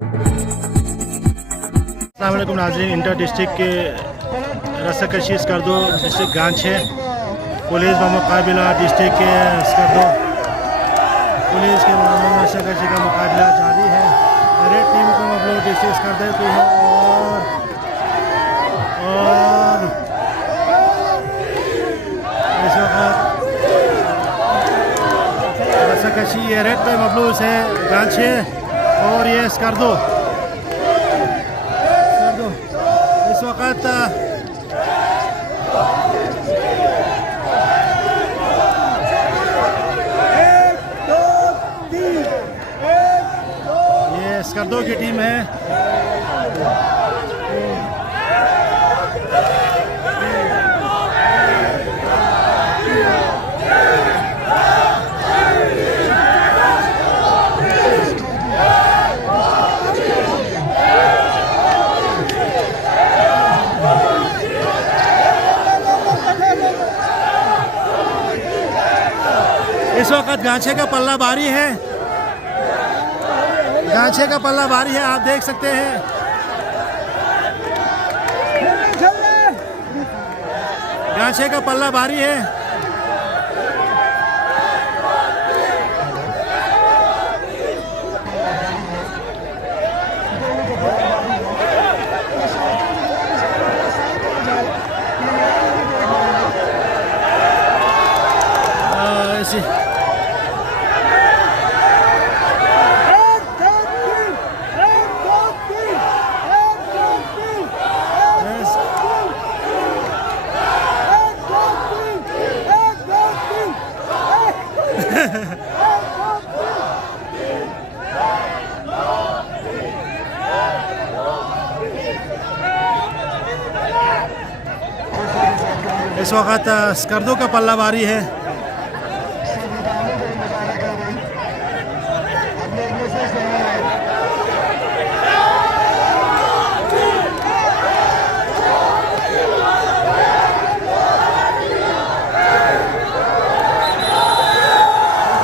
अस्सलाम वालेकुम नाज़रीन। इंटर डिस्ट्रिक्ट के रस्साकशी स्कर्दो डिस्ट्रिक्ट गांछे पुलिस व मुकाबला डिस्ट्रिक्ट के स्कर्दो पुलिस के रस्साकशी का मुकाबला जारी है। रेड टीम को हम लोग डिस्ट्रिक्ट स्कर्दे की है और इस वक्त रस्साकशी ये रेड पे मबलूस है गांछे और ये स्कर्दो इस वक्त ये स्कर्दो की टीम है। इस वक्त गांछे का पल्ला भारी है, गांछे का पल्ला भारी है, आप देख सकते हैं। गांछे का पल्ला भारी है। इस वक्त स्कर्दो का पल्ला भारी है।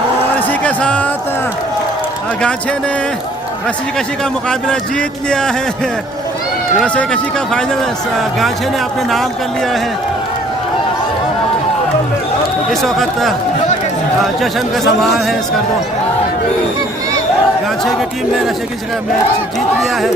और इसी के साथ गांछे ने रस्सी कशी का मुकाबला जीत लिया है। रस्सी कशी का फाइनल गांछे ने अपने नाम कर लिया है। इस वक्त जश्न का सवाल है स्कर्दो। गांछे की टीम ने रस्सी कशी का मैच जीत लिया है।